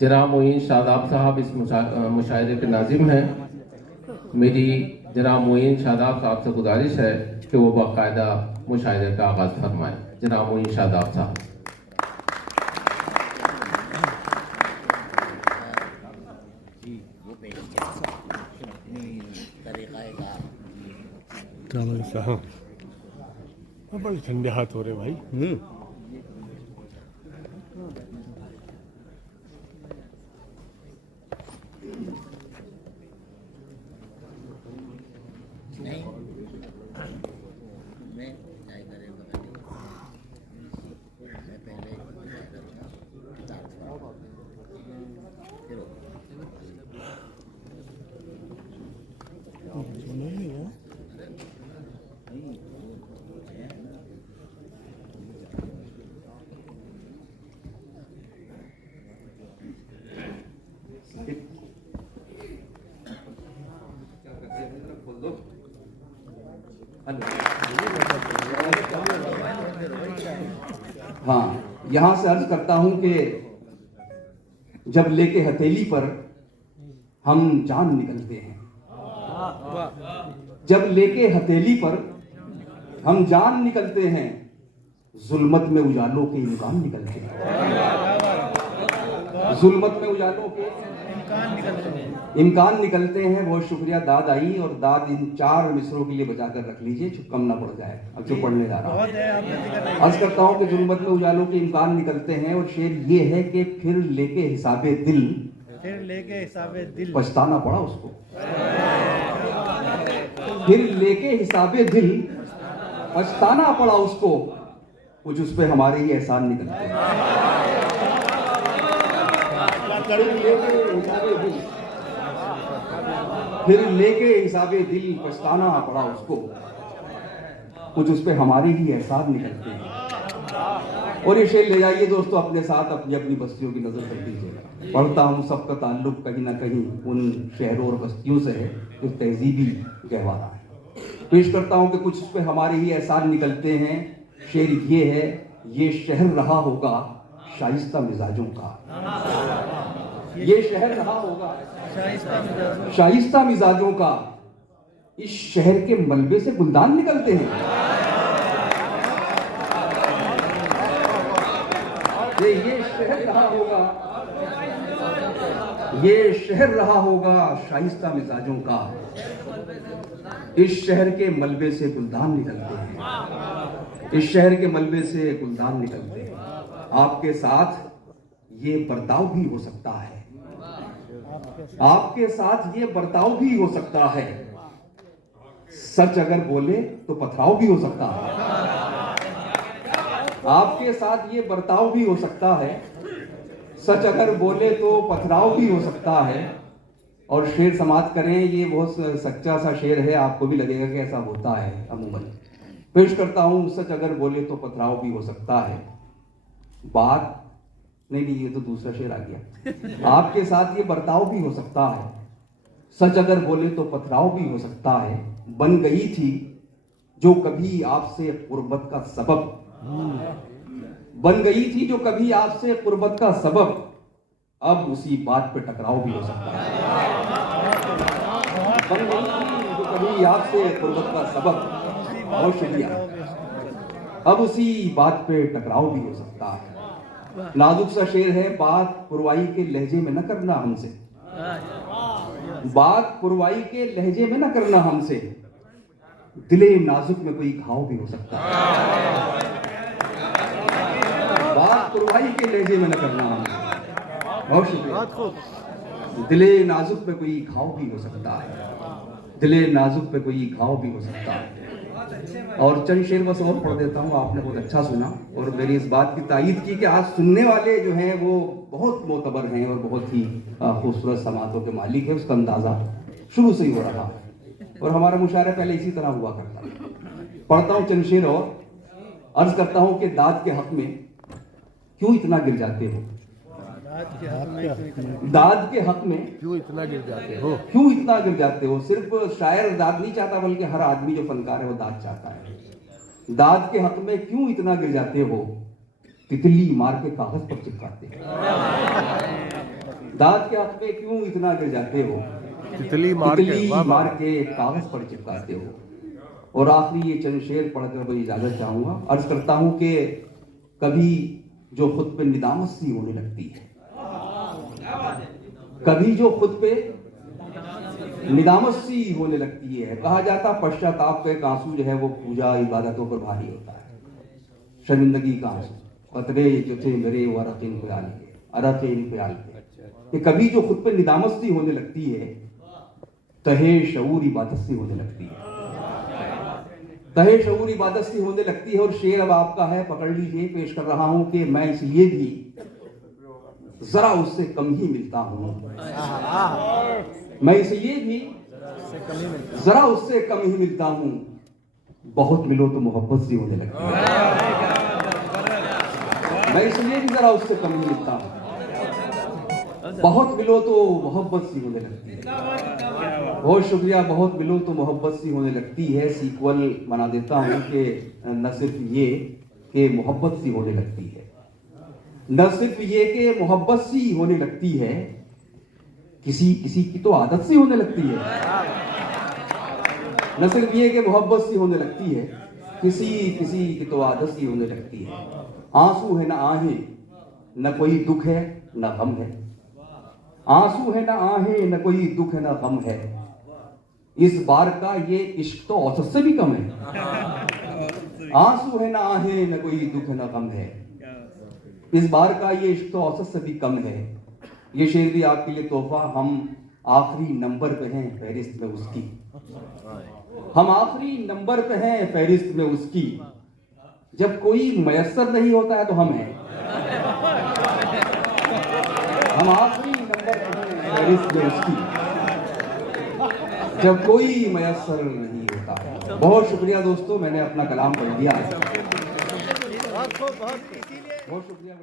जनाब मोइन शादाब साहब इस मुशायरे के नाजिम हैं। मेरी जनाब मोइन शादाब साहब से गुजारिश है कि वो बाकायदा मुशायरे का आगाज़ फरमाएं। जनाब मोइन शादाब साहब। बड़े ठंडे हाथ हो रहे भाई। हाँ, यहां से अर्ज करता हूं कि जब लेके हथेली पर हम जान निकलते हैं, जब लेके हथेली पर हम जान निकलते हैं, जुल्मत में उजालों के इम्कान निकलते हैं, जुल्मत में उजालों के इम्कान निकलते हैं। बहुत शुक्रिया। दाद आई और दाद इन 4 मिसरों के लिए बचा कर रख लीजिए, चुप कम ना पड़ जाए। अब जो पढ़ने जा रहा हूं, अर्ज करता हूं कि जुल्मत में उजालों के इम्कान निकलते हैं। और शेर ये है कि फिर लेके हिसाबे दिल पछताना पड़ा उसको, फिर लेके हिसाबे दिल पछताना पड़ा उसको, कुछ उस पे हमारे ही एहसान निकलते हैं। फिर लेके हिसाबे दिल पछताना पड़ा उसको, कुछ उस पे हमारे ही एहसान निकलते हैं। और ये शेर ले जाइए दोस्तों अपने साथ, अपनी अपनी बस्तियों की नजर कर दीजिएगा। पढ़ता हूँ सबका ताल्लुक कहीं ना कहीं उन शहरों और बस्तियों से है जो तहजीबी गहवारा है। पेश करता हूँ कि कुछ उस पे हमारे ही एहसान निकलते हैं। शेर ये है, ये शहर रहा होगा शाइस्ता मिजाजों का, ये शहर रहा होगा शाइस्ता मिजाजों का, इस शहर के मलबे से गुलदान निकलते हैं। ये शहर रहा होगा, ये शहर रहा होगा शाइस्ता मिजाजों का, इस शहर के मलबे से गुलदान निकलते हैं, इस शहर के मलबे से गुलदान निकलते हैं। आपके साथ ये बर्ताव भी हो सकता है, आपके साथ ये बर्ताव भी हो सकता है, सच अगर बोले तो पथराव भी हो सकता है। आपके साथ ये बर्ताव भी हो सकता है, सच अगर बोले तो पथराव भी हो सकता है। और शेर समाप्त करें, ये बहुत सच्चा सा शेर है, आपको भी लगेगा कि ऐसा होता है अमूमन। पेश करता हूं, सच अगर बोले तो पथराव भी हो सकता है, बात नहीं, ये तो दूसरा शेर आ गया। आपके साथ ये बर्ताव भी हो सकता है, सच अगर बोले तो पथराव भी हो सकता है। बन गई थी जो कभी आपसे कुर्बत का सबब, बन गई थी जो कभी आपसे कुर्बत का सबब, अब उसी बात पे टकराव भी हो सकता है। बन गई थी जो कभी आपसे कुर्बत का सबब, बहुत शुक्रिया, अब उसी बात पे टकराव भी हो सकता है। नाजुक सा शेर है, बात पुरवाई के लहजे में न करना हमसे, बात पुरवाई के लहजे में न करना हमसे, दिले नाजुक में कोई घाव भी हो सकता है। बात पुरवाई के लहजे में न करना हमसे, बहुत शुक्रिया। दिले नाजुक पे कोई घाव भी हो सकता है, दिले नाजुक पे कोई घाव भी हो सकता है। और चंद शेर बस और पढ़ देता हूँ, आपने बहुत अच्छा सुना और मेरी इस बात की तायीद की कि आज सुनने वाले जो हैं वो बहुत मोतबर हैं और बहुत ही खूबसूरत समातों के मालिक है। उसका अंदाजा शुरू से ही हो रहा है और हमारा मुशायरा पहले इसी तरह हुआ करता है। पढ़ता हूँ चंद शेर और अर्ज करता हूँ कि दाद के हक में क्यों इतना गिर जाते हो, दाद के हक में क्यों इतना गिर जाते हो, क्यों इतना गिर जाते हो। सिर्फ शायर दाद नहीं चाहता बल्कि हर आदमी जो फनकार है वो दाद चाहता है। दाद के हक में क्यों इतना गिर जाते हो, तितली मार के कागज पर चिपकाते हो। दाद के हक में क्यों इतना गिर जाते हो, तितली मार के तितली वाह, वाह। मार के कागज पर चिपकाते हो। और आखिरी ये चंद शेर पढ़कर मैं इजाजत चाहूंगा। अर्ज करता हूं कि कभी जो खुद पे निदामत सी होने लगती है, कभी जो खुद पे निदामत सी होने लगती है। कहा जाता पश्चाताप का एक आंसू जो है वो पूजा इबादतों पर भारी होता है। शर्मिंदगी का आंसू कतरे जो थे मेरे वो अरक़ इन ख्याल के, अरक़ इन ख्याल के। कभी जो खुद पे निदामत सी होने लगती है, तहे शऊर इबादत सी होने लगती है, तहे शऊर इबादत सी होने लगती है। और शेर अब आपका है, पकड़ लीजिए। पेश कर रहा हूं कि मैं इसलिए भी जरा उससे कम ही मिलता हूं, मैं इसलिए भी जरा उससे कम ही मिलता हूं, बहुत मिलो तो मोहब्बत सी होने लगती है। मैं इसलिए भी जरा उससे कम ही मिलता हूं, बहुत मिलो तो मोहब्बत सी होने लगती है। बहुत शुक्रिया। बहुत मिलो तो मोहब्बत सी होने लगती है सीक्वल बना देता हूं कि न सिर्फ ये कि मोहब्बत सी होने लगती है, न सिर्फ ये कि मोहब्बत सी होने लगती है, किसी किसी की तो आदत सी होने लगती है। न सिर्फ ये कि मोहब्बत सी होने लगती है, किसी किसी की तो आदत सी होने लगती है। आंसू है ना आहें, न कोई दुख है न गम है, आंसू है ना आहें, न कोई दुख है न गम है। इस बार का ये इश्क तो औसत से भी कम है। आंसू है ना आहें, न कोई दुख न गम है, इस बार का ये इश्क तो औसत से भी कम है। ये शेर भी आपके लिए तोहफा। हम आखिरी नंबर पे हैं फहरिस्त में उसकी, हम आखिरी नंबर पे हैं फहरिस्त में उसकी। जब कोई मयस्सर नहीं होता है तो हम हैं, हम आखिरी नंबर पे हैं फहरिस्त में उसकी, जब कोई मयस्सर नहीं होता है। बहुत शुक्रिया दोस्तों, मैंने अपना कलाम पढ़ दिया है। बहुत शुक्रिया।